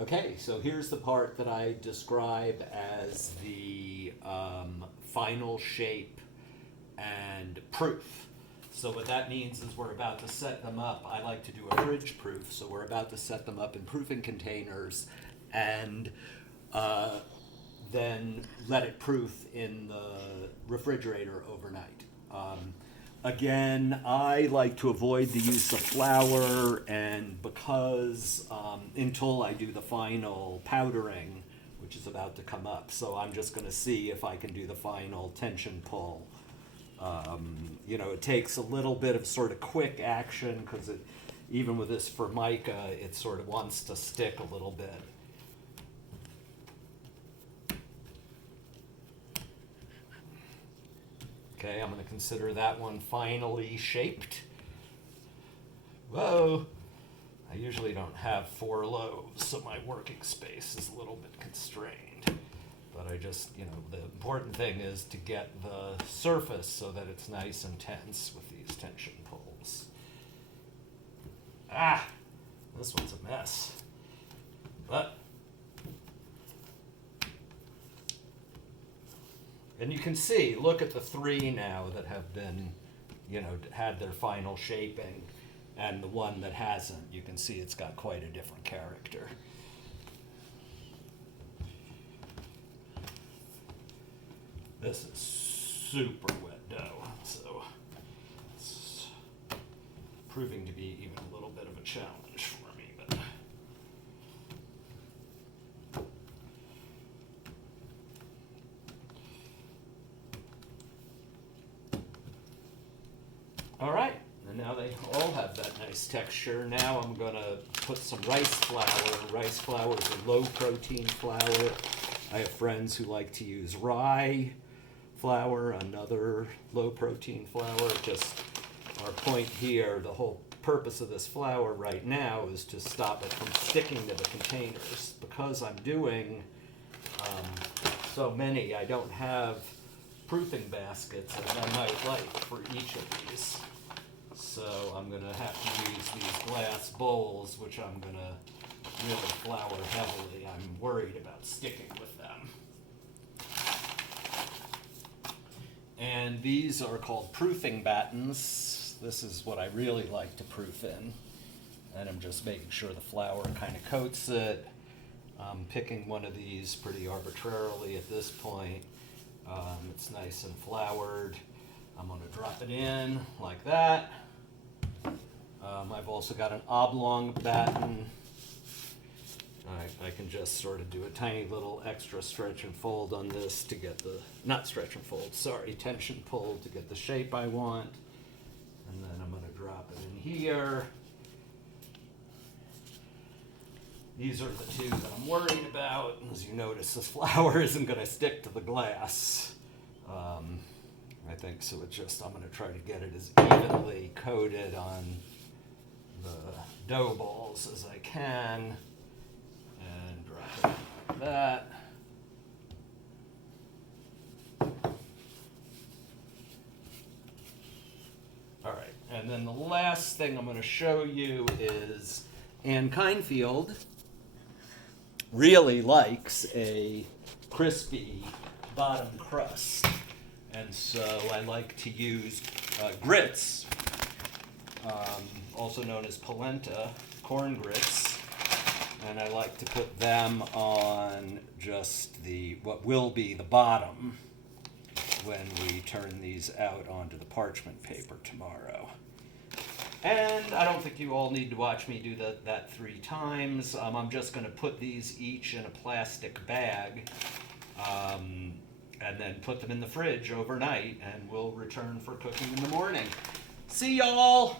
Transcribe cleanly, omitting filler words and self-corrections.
Okay, so here's the part that I describe as the final shape and proof. So what that means is we're about to set them up. I like to do a fridge proof, so we're about to set them up in proofing containers and then let it proof in the refrigerator overnight. Again, I like to avoid the use of flour, and because until I do the final powdering, which is about to come up, so I'm just going to see if I can do the final tension pull. It takes a little bit of sort of quick action because even with this Formica, it sort of wants to stick a little bit. Okay, I'm going to consider that one finally shaped. Whoa! I usually don't have 4 loaves, so my working space is a little bit constrained. But I just, the important thing is to get the surface so that it's nice and tense with these tension pulls. Ah! This one's a mess. But and you can see, look at the 3 now that have been, had their final shaping, and the one that hasn't. You can see it's got quite a different character. This is super wet dough, so it's proving to be even a little bit of a challenge for me. But all right, and now they all have that nice texture. Now I'm going to put some rice flour. Rice flour is a low-protein flour. I have friends who like to use rye flour, another low-protein flour. Just our point here, the whole purpose of this flour right now is to stop it from sticking to the containers. Because I'm doing so many, I don't have proofing baskets as I might like for each of these. So I'm going to have to use these glass bowls, which I'm going to really flour heavily. I'm worried about sticking with them. And these are called proofing battens. This is what I really like to proof in. And I'm just making sure the flour kind of coats it. I'm picking one of these pretty arbitrarily at this point. It's nice and floured. I'm going to drop it in like that. I've also got an oblong batten. I can just sort of do a tiny little extra stretch and fold on this to get the, not stretch and fold, sorry, tension pull to get the shape I want. And then I'm going to drop it in here. These are the 2 that I'm worried about. As you notice, this flour isn't going to stick to the glass. I think so. It's just, I'm going to try to get it as evenly coated on the dough balls as I can. And drop it like that. All right, and then the last thing I'm going to show you is Anne Kindfield really likes a crispy bottom crust. And so I like to use grits, also known as polenta, corn grits. And I like to put them on just what will be the bottom when we turn these out onto the parchment paper tomorrow. And I don't think you all need to watch me do that 3 times. I'm just going to put these each in a plastic bag and then put them in the fridge overnight, and we'll return for cooking in the morning. See y'all!